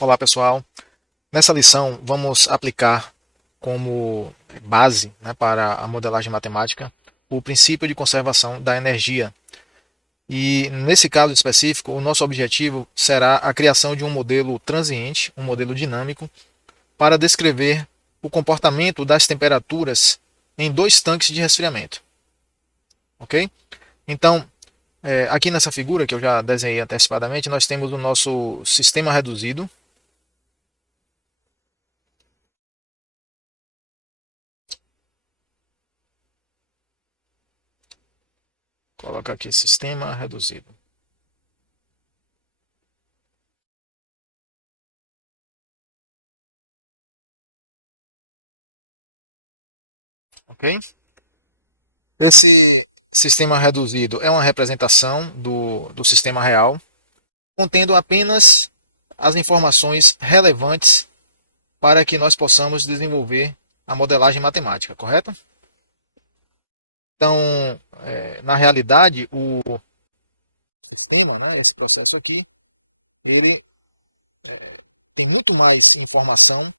Olá pessoal, nessa lição vamos aplicar como base, para a modelagem matemática o princípio de conservação da energia. E nesse caso específico, o nosso objetivo será a criação de um modelo transiente, um modelo dinâmico, para descrever o comportamento das temperaturas em dois tanques de resfriamento. Ok? Então, aqui nessa figura que eu já desenhei antecipadamente, nós temos o nosso sistema reduzido. Coloca aqui sistema reduzido. Ok? Esse sistema reduzido é uma representação do sistema real, contendo apenas as informações relevantes para que nós possamos desenvolver a modelagem matemática, correto? Então, na realidade, o sistema, esse processo aqui, ele tem muito mais informação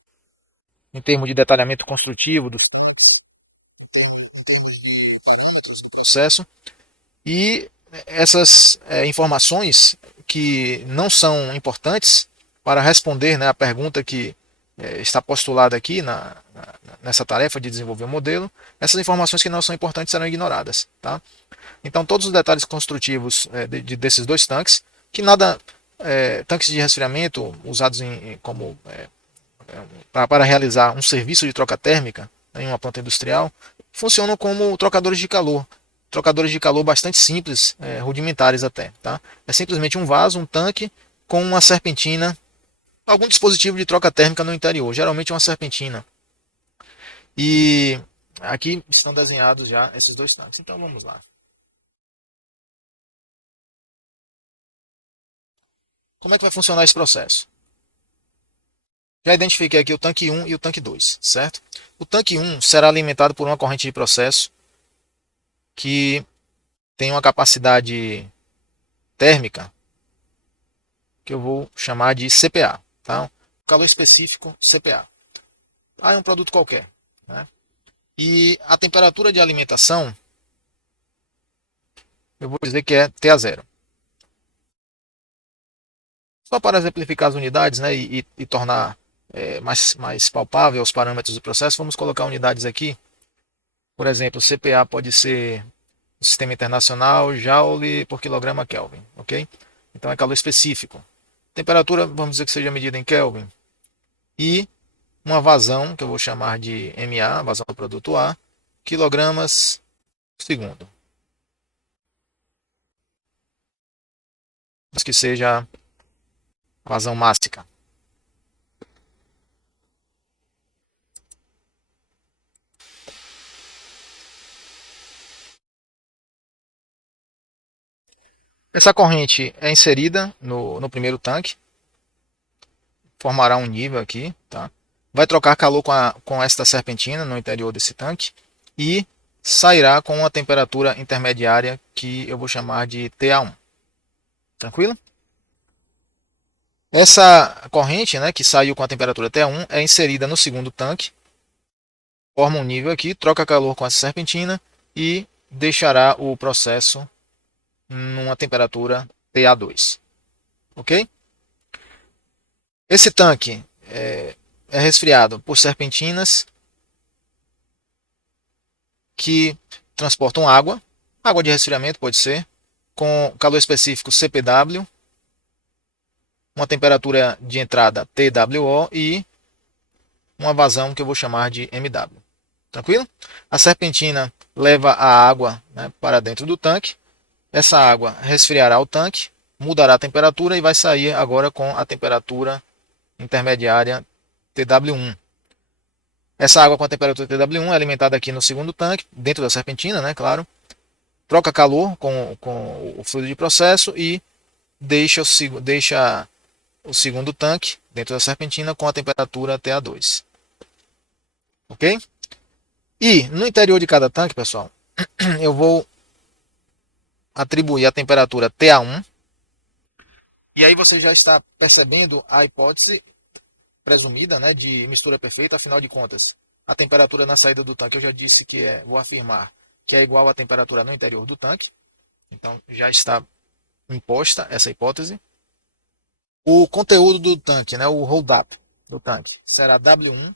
em termos de detalhamento construtivo dos campos, em termos de parâmetros do processo, e essas informações que não são importantes para responder, a pergunta que está postulada aqui nessa tarefa de desenvolver o modelo, essas informações que não são importantes serão ignoradas. Tá? Então, todos os detalhes construtivos desses dois tanques, que nada, tanques de resfriamento usados para realizar um serviço de troca térmica em uma planta industrial, funcionam como trocadores de calor bastante simples, rudimentares até. Tá? É simplesmente um vaso, um tanque com uma serpentina, algum dispositivo de troca térmica no interior, geralmente uma serpentina. E aqui estão desenhados já esses dois tanques. Então vamos lá. Como é que vai funcionar esse processo? Já identifiquei aqui o tanque 1 e o tanque 2, certo? O tanque 1 será alimentado por uma corrente de processo que tem uma capacidade térmica que eu vou chamar de CPA, tá? Calor específico CPA. É um produto qualquer, né? E a temperatura de alimentação, eu vou dizer que é TA0. Só para exemplificar as unidades, e tornar mais palpável os parâmetros do processo, vamos colocar unidades aqui. Por exemplo, CPA pode ser o Sistema Internacional, Joule por quilograma Kelvin, ok? Então é calor específico. Temperatura, vamos dizer que seja medida em Kelvin. E uma vazão, que eu vou chamar de MA, vazão do produto A, quilogramas por segundo. Que seja vazão mássica. Essa corrente é inserida no primeiro tanque, formará um nível aqui, tá? Vai trocar calor com esta serpentina no interior desse tanque e sairá com uma temperatura intermediária que eu vou chamar de TA1. Tranquilo? Essa corrente, que saiu com a temperatura TA1, é inserida no segundo tanque, forma um nível aqui, troca calor com essa serpentina e deixará o processo numa temperatura TA2. Ok? Esse tanque é resfriado por serpentinas que transportam água, água de resfriamento pode ser, com calor específico CPW, uma temperatura de entrada TWO e uma vazão que eu vou chamar de MW. Tranquilo? A serpentina leva a água, para dentro do tanque. Essa água resfriará o tanque, mudará a temperatura e vai sair agora com a temperatura intermediária TW1. Essa água com a temperatura TW1 é alimentada aqui no segundo tanque, dentro da serpentina, claro. Troca calor com o fluido de processo e deixa o segundo tanque dentro da serpentina com a temperatura TA2. Ok? E no interior de cada tanque, pessoal, eu vou atribuir a temperatura TA1. E aí você já está percebendo a hipótese presumida, né, de mistura perfeita, afinal de contas, a temperatura na saída do tanque eu já disse que vou afirmar que é igual à temperatura no interior do tanque, então já está imposta essa hipótese. O conteúdo do tanque, né, o hold-up do tanque, será W1,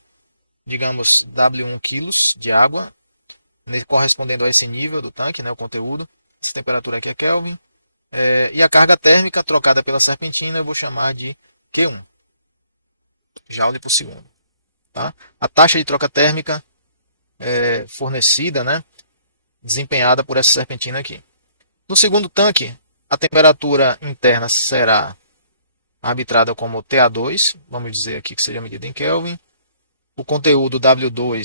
digamos W1 quilos de água, correspondendo a esse nível do tanque, né, o conteúdo. Essa temperatura aqui é Kelvin. E a carga térmica trocada pela serpentina eu vou chamar de Q1, joule por segundo. Tá? A taxa de troca térmica fornecida, né, desempenhada por essa serpentina aqui. No segundo tanque, a temperatura interna será arbitrada como TA2, vamos dizer aqui que seja medida em Kelvin. O conteúdo W2,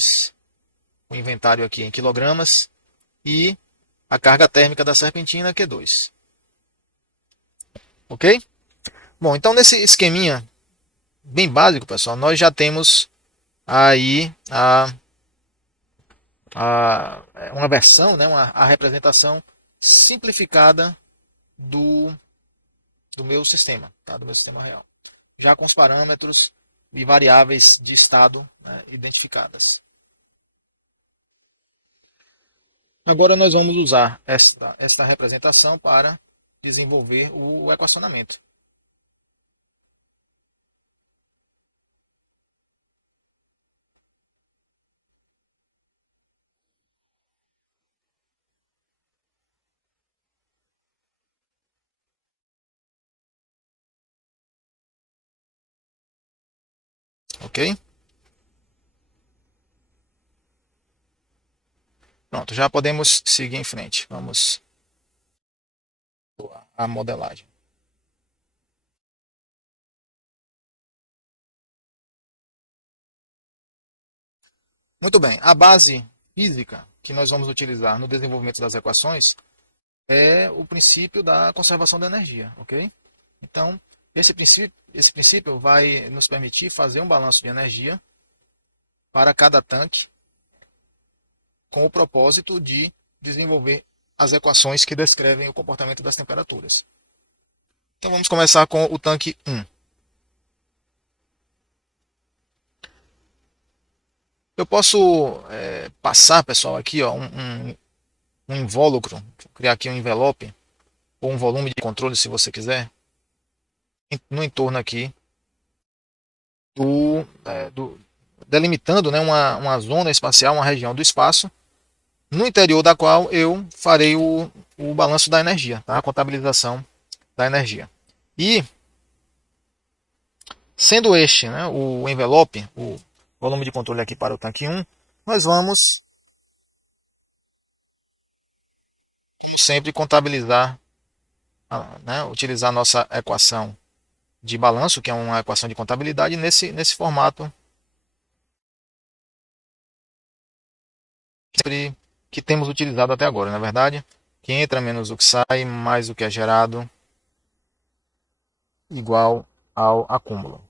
o inventário aqui em quilogramas, e a carga térmica da serpentina Q2. Ok? Bom, então nesse esqueminha bem básico, pessoal, nós já temos aí uma versão, né, a representação simplificada do meu sistema, tá? Do meu sistema real. Já com os parâmetros e variáveis de estado, né, identificadas. Agora nós vamos usar esta representação para desenvolver o equacionamento. Ok? Pronto, já podemos seguir em frente. Vamos à modelagem. Muito bem, a base física que nós vamos utilizar no desenvolvimento das equações é o princípio da conservação da energia, ok? Então, esse princípio vai nos permitir fazer um balanço de energia para cada tanque com o propósito de desenvolver as equações que descrevem o comportamento das temperaturas. Então vamos começar com o tanque 1. Eu posso passar, pessoal, aqui ó, um invólucro, criar aqui um envelope, ou um volume de controle, se você quiser, no entorno aqui delimitando, né, uma zona espacial, uma região do espaço, no interior da qual eu farei o balanço da energia, tá? A contabilização da energia. E, sendo este, né, o envelope, o volume de controle aqui para o tanque 1, nós vamos sempre contabilizar, né, utilizar a nossa equação de balanço, que é uma equação de contabilidade, nesse formato que temos utilizado até agora, na verdade. Que entra menos o que sai, mais o que é gerado, igual ao acúmulo.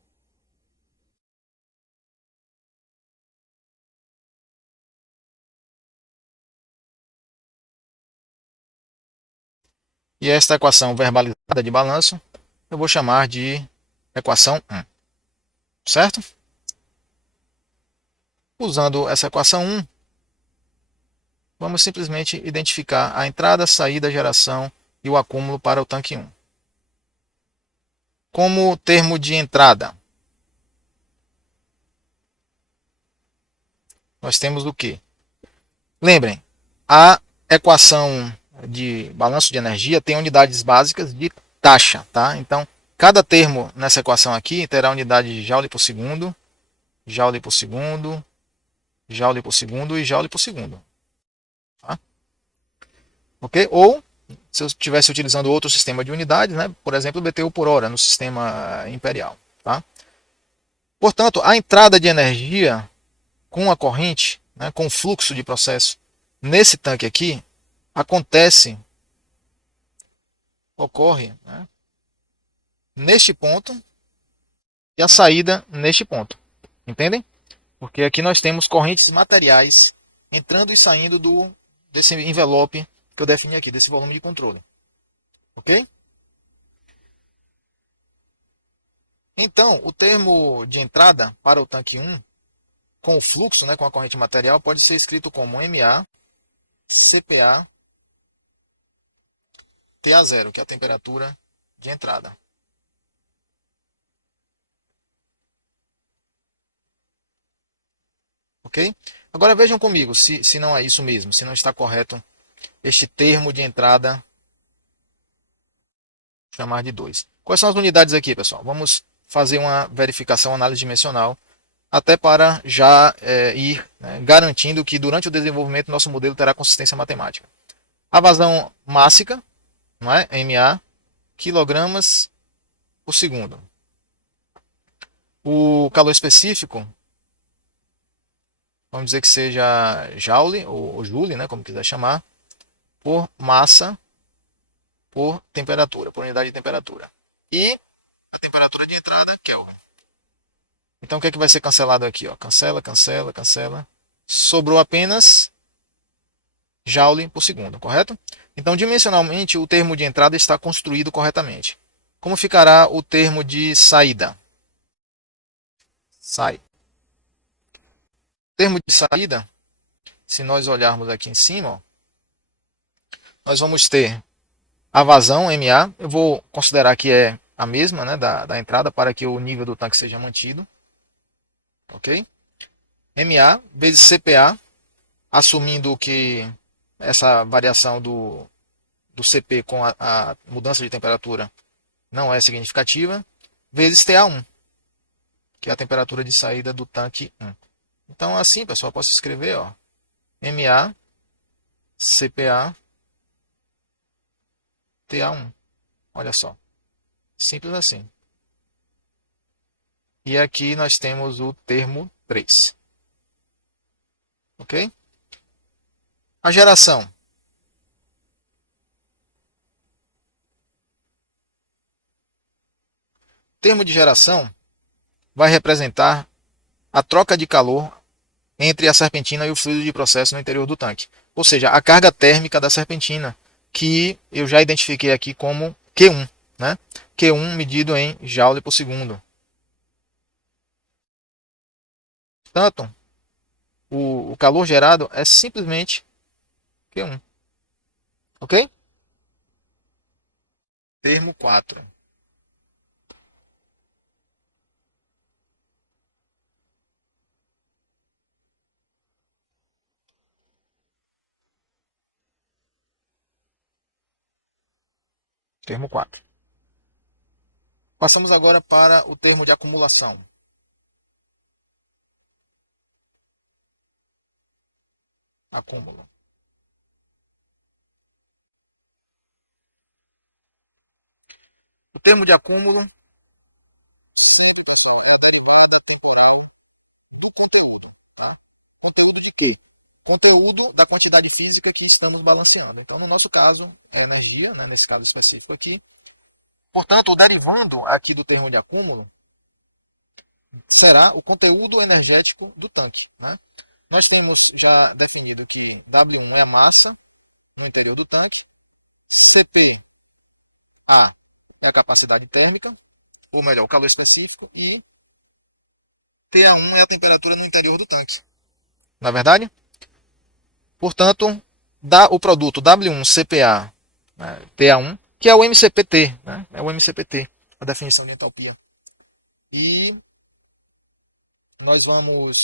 E esta equação verbalizada de balanço eu vou chamar de equação 1. Certo? Usando essa equação 1, vamos simplesmente identificar a entrada, saída, geração e o acúmulo para o tanque 1. Como termo de entrada, nós temos o quê? Lembrem, a equação de balanço de energia tem unidades básicas de taxa, tá? Então, cada termo nessa equação aqui terá unidade de joule por segundo, joule por segundo, joule por segundo e joule por segundo. Tá? Ok? Ou, se eu estivesse utilizando outro sistema de unidades, né? Por exemplo, BTU por hora no sistema imperial. Tá? Portanto, a entrada de energia com a corrente, né, com o fluxo de processo nesse tanque aqui, ocorre, né, neste ponto e a saída neste ponto. Entendem? Porque aqui nós temos correntes materiais entrando e saindo desse envelope que eu defini aqui, desse volume de controle. Ok? Então, o termo de entrada para o tanque 1, com o fluxo, né, com a corrente material, pode ser escrito como MA, CPA, TA0, que é a temperatura de entrada. Ok? Agora vejam comigo se não é isso mesmo, se não está correto este termo de entrada, vou chamar de 2. Quais são as unidades aqui, pessoal? Vamos fazer uma verificação, análise dimensional, até para já ir, né, garantindo que durante o desenvolvimento nosso modelo terá consistência matemática. A vazão mássica, não é? MA, quilogramas por segundo. O calor específico, vamos dizer que seja Joule ou Joule, né, como quiser chamar, por massa por temperatura, por unidade de temperatura. E a temperatura de entrada, Kelvin. Então o que é que vai ser cancelado aqui? Ó? Cancela, cancela, cancela. Sobrou apenas Joule por segundo, correto? Então, dimensionalmente, o termo de entrada está construído corretamente. Como ficará o termo de saída? Sai. O termo de saída, se nós olharmos aqui em cima, ó, nós vamos ter a vazão, MA. Eu vou considerar que é a mesma, né, da entrada, para que o nível do tanque seja mantido. Ok? MA vezes CPA, assumindo que essa variação do CP com a mudança de temperatura não é significativa, vezes TA1, que é a temperatura de saída do tanque 1. Então, assim, pessoal, eu posso escrever, ó, MA, CPA, TA1. Olha só. Simples assim. E aqui nós temos o termo 3. Ok? A geração. O termo de geração vai representar a troca de calor entre a serpentina e o fluido de processo no interior do tanque. Ou seja, a carga térmica da serpentina, que eu já identifiquei aqui como Q1. Né? Q1 medido em Joule por segundo. Portanto, o calor gerado é simplesmente Q1. Ok? Termo 4. Termo 4. Passamos agora para o termo de acumulação. Acúmulo. O termo de acúmulo é a derivada temporal do conteúdo. Tá? Conteúdo de quê? Conteúdo da quantidade física que estamos balanceando. Então, no nosso caso, é energia, né, nesse caso específico aqui. Portanto, o derivando aqui do termo de acúmulo será o conteúdo energético do tanque. Né? Nós temos já definido que W1 é a massa no interior do tanque, CP A é a capacidade térmica, ou melhor, o calor específico, e TA1 é a temperatura no interior do tanque. Na é verdade? Portanto, dá o produto W1CPA, né, TA1, que é o MCPT, né? É o MCPT, a definição de entalpia. E nós vamos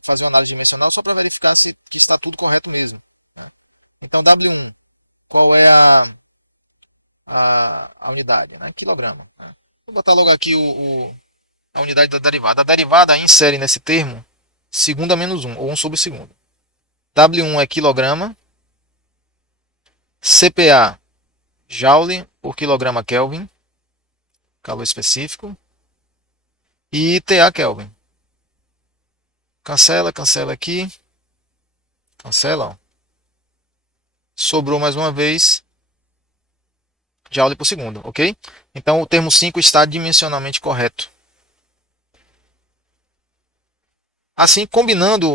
fazer uma análise dimensional só para verificar se que está tudo correto mesmo. Né? Então, W1, qual é a unidade? Né? Quilograma. Né? Vou botar logo aqui a unidade da derivada. A derivada insere nesse termo segunda menos 1, ou 1 sobre segundo. W1 é quilograma, CPA, Joule por quilograma Kelvin, calor específico, e TA Kelvin. Cancela, cancela aqui, cancela, ó. Sobrou mais uma vez Joule por segundo, ok? Então o termo 5 está dimensionalmente correto. Assim, combinando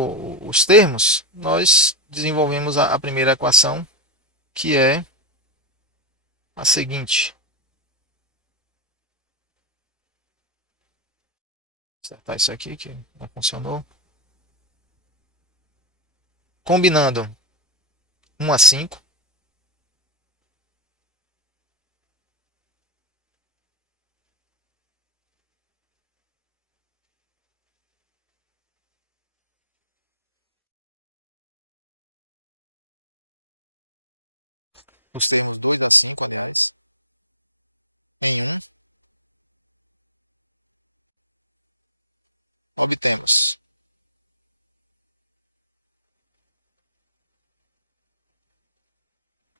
os termos, nós desenvolvemos a primeira equação, que é a seguinte. Acertar isso aqui que não funcionou. Combinando 1 a 5.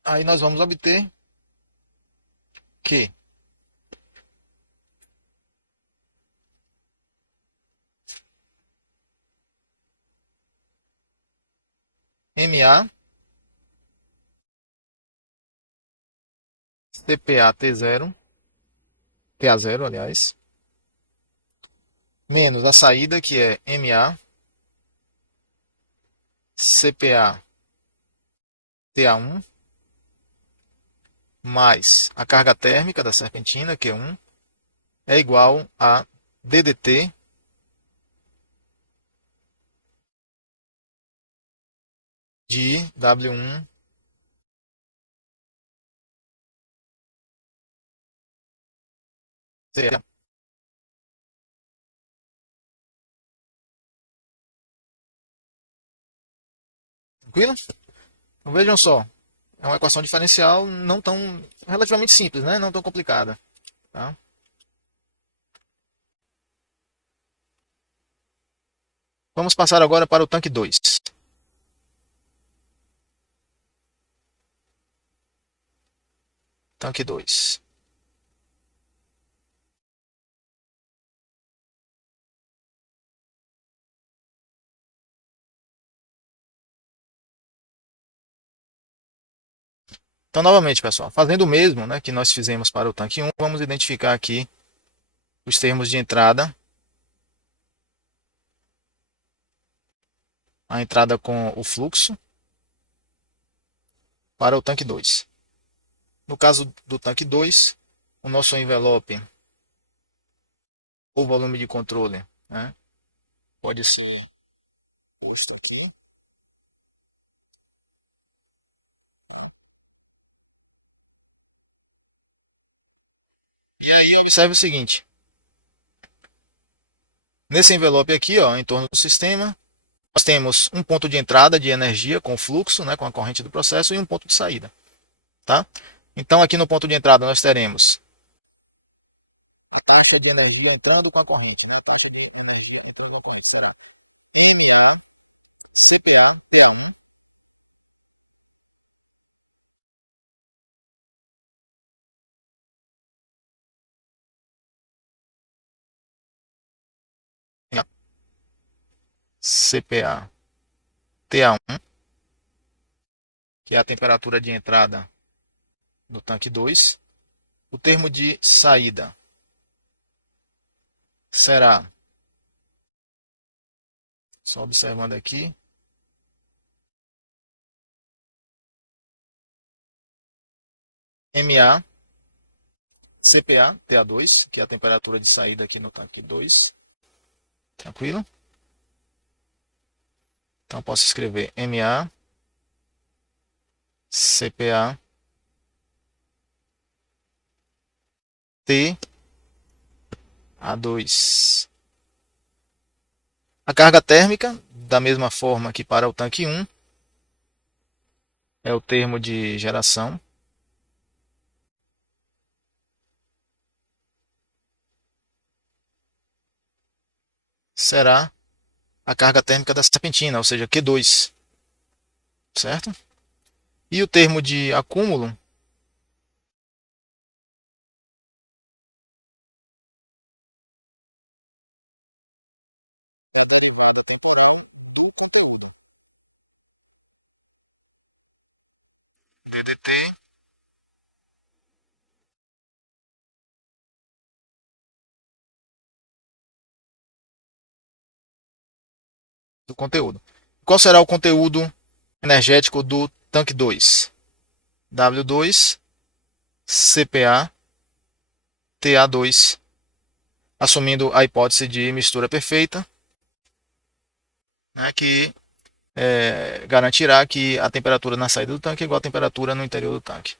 Aí nós vamos obter que MA CPA T0, TA0, aliás, menos a saída, que é MA CPA TA1, mais a carga térmica da serpentina, que é 1, é igual a DDT de W1 CA. Tranquilo? Então vejam só, é uma equação diferencial não tão relativamente simples, né? Não tão complicada, tá? Vamos passar agora para o tanque 2. Tanque 2. Então, novamente, pessoal, fazendo o mesmo, né, que nós fizemos para o tanque 1, vamos identificar aqui os termos de entrada. A entrada com o fluxo para o tanque 2. No caso do tanque 2, o nosso envelope ou volume de controle, né, pode ser esse aqui. E aí observe o seguinte: nesse envelope aqui, ó, em torno do sistema, nós temos um ponto de entrada de energia com o fluxo, né, com a corrente do processo, e um ponto de saída. Tá? Então, aqui no ponto de entrada, nós teremos a taxa de energia entrando com a corrente. Né? A taxa de energia entrando com a corrente será MA CPA PA1 CPA TA1, que é a temperatura de entrada no tanque 2. O termo de saída será, só observando aqui, MA CPA TA2, que é a temperatura de saída aqui no tanque 2. Tranquilo? Então posso escrever MA CPA TA2. A carga térmica, da mesma forma que para o tanque 1, é o termo de geração. Será a carga térmica da serpentina, ou seja, Q2, certo? E o termo de acúmulo é a derivada temporal do conteúdo. DDT do conteúdo. Qual será o conteúdo energético do tanque 2? W2 CPA TA2. assumindo a hipótese de mistura perfeita, né, que garantirá que a temperatura na saída do tanque é igual à temperatura no interior do tanque.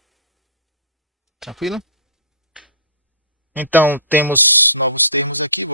Tranquilo? Então, temos novos termos aqui.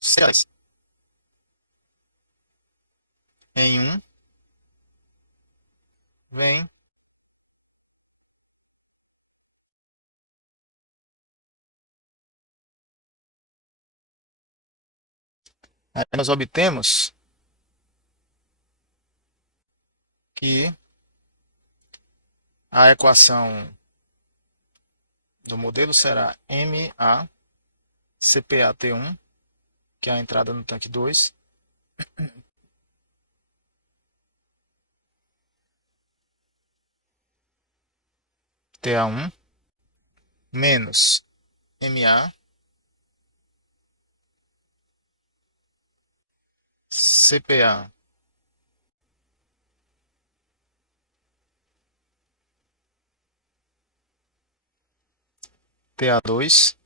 6 em 1 vem. Aí nós obtemos que a equação do modelo será MaCpaT1, que é a entrada no tanque 2, TA1, menos MaCpa TA2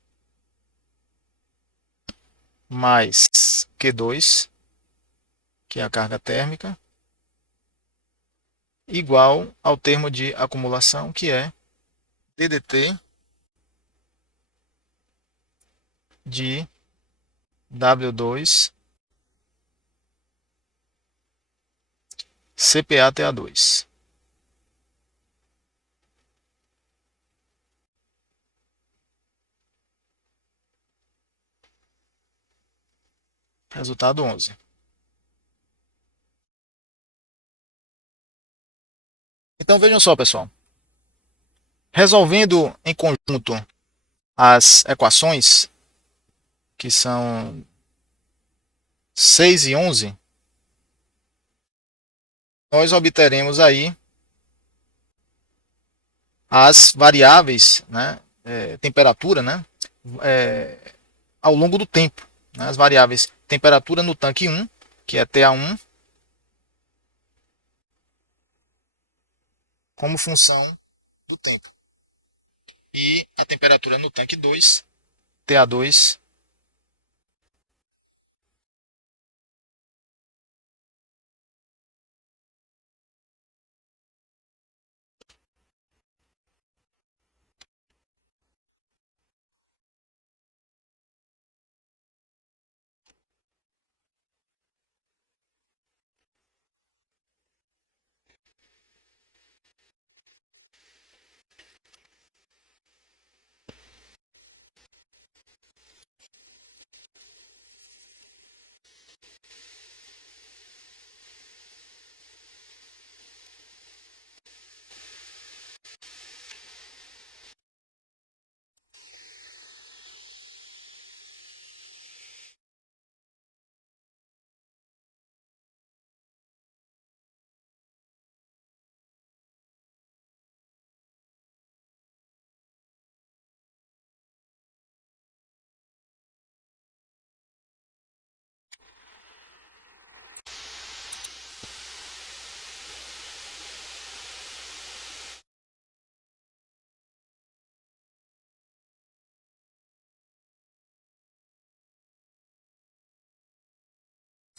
mais Q2, que é a carga térmica, igual ao termo de acumulação, que é ddt de W2 CpaTA2. Resultado 11. Então vejam só, pessoal. Resolvendo em conjunto as equações, que são 6 e 11, nós obteremos aí as variáveis, né, temperatura, né, ao longo do tempo. Né, as variáveis temperatura no tanque 1, que é TA1, como função do tempo. E a temperatura no tanque 2, TA2,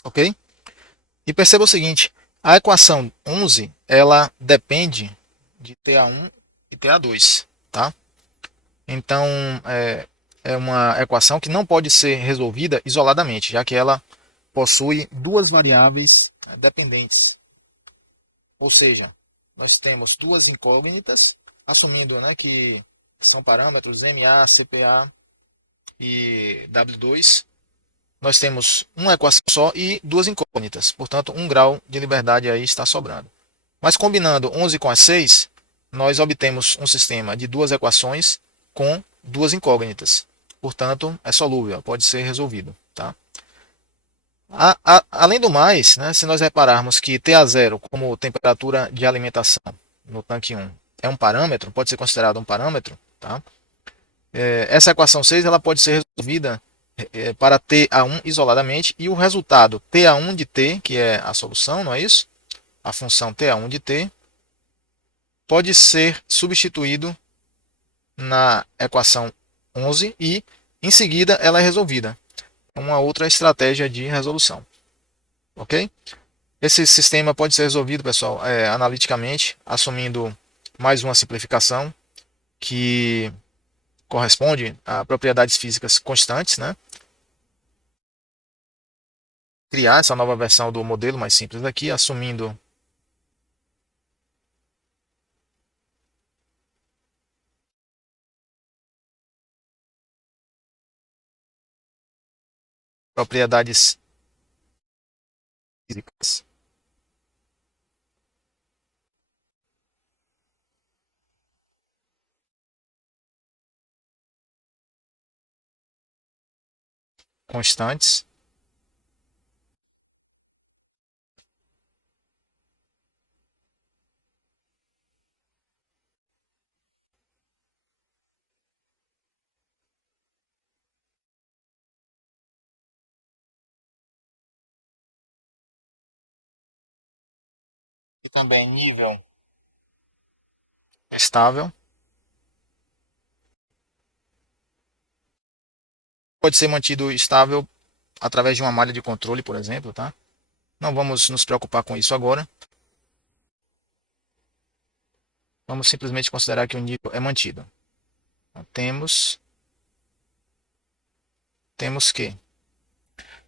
ok? E perceba o seguinte, a equação 11, ela depende de TA1 e TA2, tá? Então, é uma equação que não pode ser resolvida isoladamente, já que ela possui duas variáveis dependentes. Ou seja, nós temos duas incógnitas, assumindo, né, que são parâmetros MA, CPA e W2. Nós temos uma equação só e duas incógnitas. Portanto, um grau de liberdade aí está sobrando. Mas combinando 11 com as 6, nós obtemos um sistema de duas equações com duas incógnitas. Portanto, é solúvel, pode ser resolvido. Tá? Além do mais, né, se nós repararmos que TA0, como temperatura de alimentação no tanque 1, é um parâmetro, pode ser considerado um parâmetro, tá? Essa equação 6 ela pode ser resolvida para TA1 isoladamente, e o resultado TA1 de T, que é a solução, não é isso? A função TA1 de T, pode ser substituído na equação 11 e, em seguida, ela é resolvida. Uma outra estratégia de resolução. Ok? Esse sistema pode ser resolvido, pessoal, analiticamente, assumindo mais uma simplificação que corresponde a propriedades físicas constantes, né? Criar essa nova versão do modelo mais simples aqui, assumindo propriedades físicas constantes. E também nível estável. Pode ser mantido estável através de uma malha de controle, por exemplo, tá? Não vamos nos preocupar com isso agora. Vamos simplesmente considerar que o nível é mantido. Então, temos que.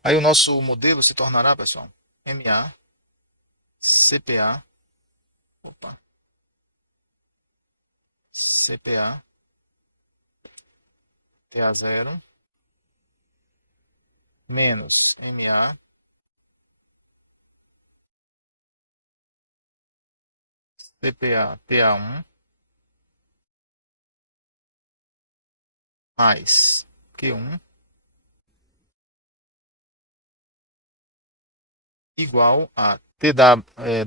Aí o nosso modelo se tornará, pessoal, MA, CPA, opa, CPA, TA0, menos MA, CPA, TA1, mais Q1, igual a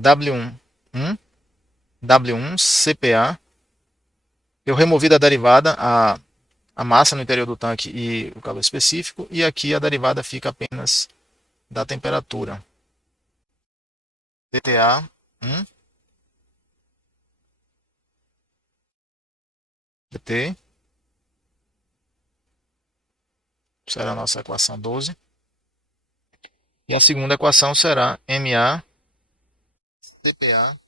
W1 CPA. Eu removi da derivada a massa no interior do tanque e o calor específico, e aqui a derivada fica apenas da temperatura. dTA1 dt será a nossa equação 12. E a segunda equação será MA CPA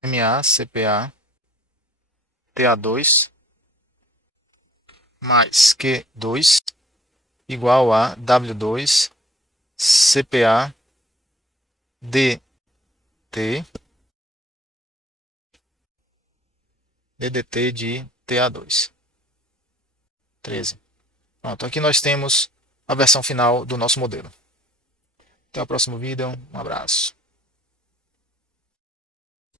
MA CPA TA2 mais Q2 igual a W2 CPA DT DDT de TA2. 13. Pronto, aqui nós temos a versão final do nosso modelo. Até o próximo vídeo, um abraço.